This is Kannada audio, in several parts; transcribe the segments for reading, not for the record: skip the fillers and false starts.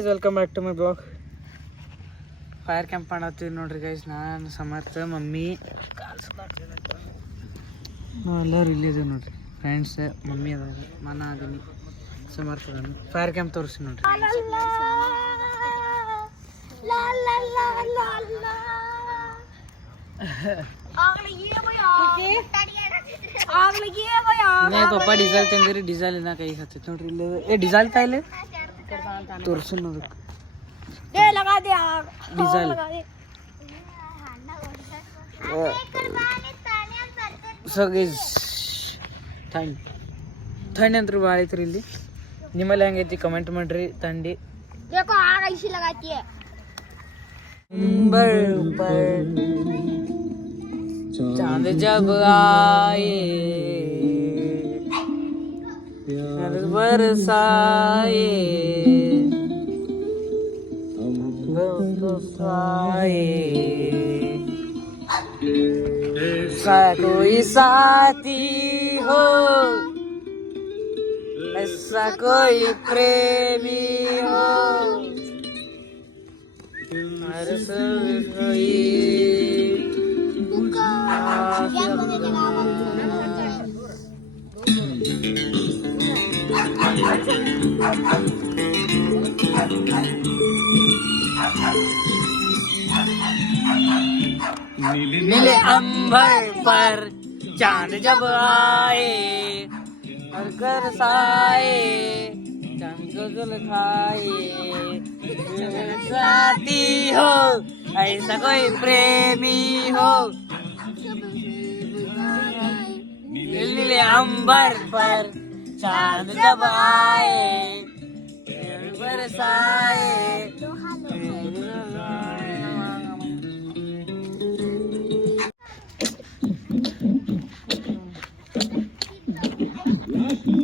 Guys, welcome back to my blog. Fire camp ಮಾಡತ್ತೀವಿ ನೋಡ್ರಿ ಗೈಸ್. ನಾನು ಸಮರ್ಥ, ಮಮ್ಮಿ, ನಾವೆಲ್ಲರೂ ಇಲ್ಲಿದ್ದೀವಿ ನೋಡ್ರಿ. ಫ್ರೆಂಡ್ಸ್, ಮಮ್ಮಿ ಅದಾರ, ಮನ ಅದೀನಿ, ಸಮರ್ಥ ಅದಾನು. ಫೈರ್ ಕ್ಯಾಂಪ್ ತೋರಿಸಿ ನೋಡ್ರಿ. ಪಪ್ಪ ಡೀಸೆಲ್ ತಂದಿರಿ, ಡೀಸೆಲ್ ಇನ್ನ ಕೈ ಹತ್ತೈತಿ ನೋಡ್ರಿ. ಇಲ್ಲಿ ಡೀಸೆಲ್ ತಾಯಿಲ್ಲ ತೋರಿಸು ನೋಡಕ್ಕೆ. ಡೀಸೆಲ್ ಸೊ ಗೈಸ್, ಥಂಡಿ ಅಂತೂ ಭಾಳ ಐತ್ರಿ ಇಲ್ಲಿ. ನಿಮ್ಮಲ್ಲಿ ಹೆಂಗೈತಿ ಕಮೆಂಟ್ ಮಾಡ್ರಿ. ಥಂಡಿ चांद जब आए बरसाए कोई साथी हो, ऐसा कोई प्रेमी हो, हर कोई नीले अंबर पर चांद जब आए और बरसाए, चांद को झलकाए, साथी हो, ऐसा कोई प्रेमी हो, नीले अंबर पर चांद जब आए बरसाए.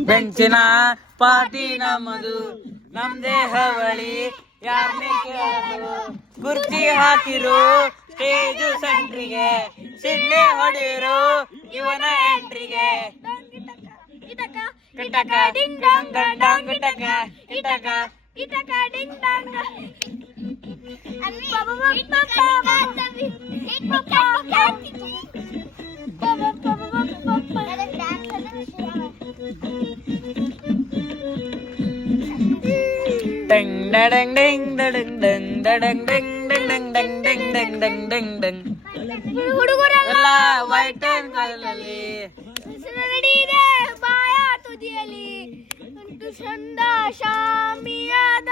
ಬೆಂಚಿನ ಪಾಟಿ ನಮ್ಮದು, ನಮ್ದೇ ಹವಳಿ, ಯಾರನ್ನೇ ಕೇಳೋದು. ಕುರ್ಚಿ ಹಾಕಿರು ಸ್ಟೇಜು ಸೆಂಟ್ರಿಗೆ, ಸಿಡ್ಲೆ ಹೊಡೆಯರು ಇವನ ಎಂಟ್ರಿಗೆ. ಗಿಟಕ ಡಿಂಗ್ ಡಾಂಗ್ ಡಾಂಗ್ ಗಿಟಕ, ಗಿಟಕ ಗಿಟಕ ding dong. Ding ding ding ding ding ding ding ding ding ding ding ding ding ding. ಎಲ್ಲ ವೈಟ್ ಅಂಡ್ ಕಲರಲ್ಲಿ ನಡಿದೆ ಬಾಯ ತುದಿಯಲ್ಲಿ, ಉಂಟು ಚಂದ ಶಾಮಿಯಾದ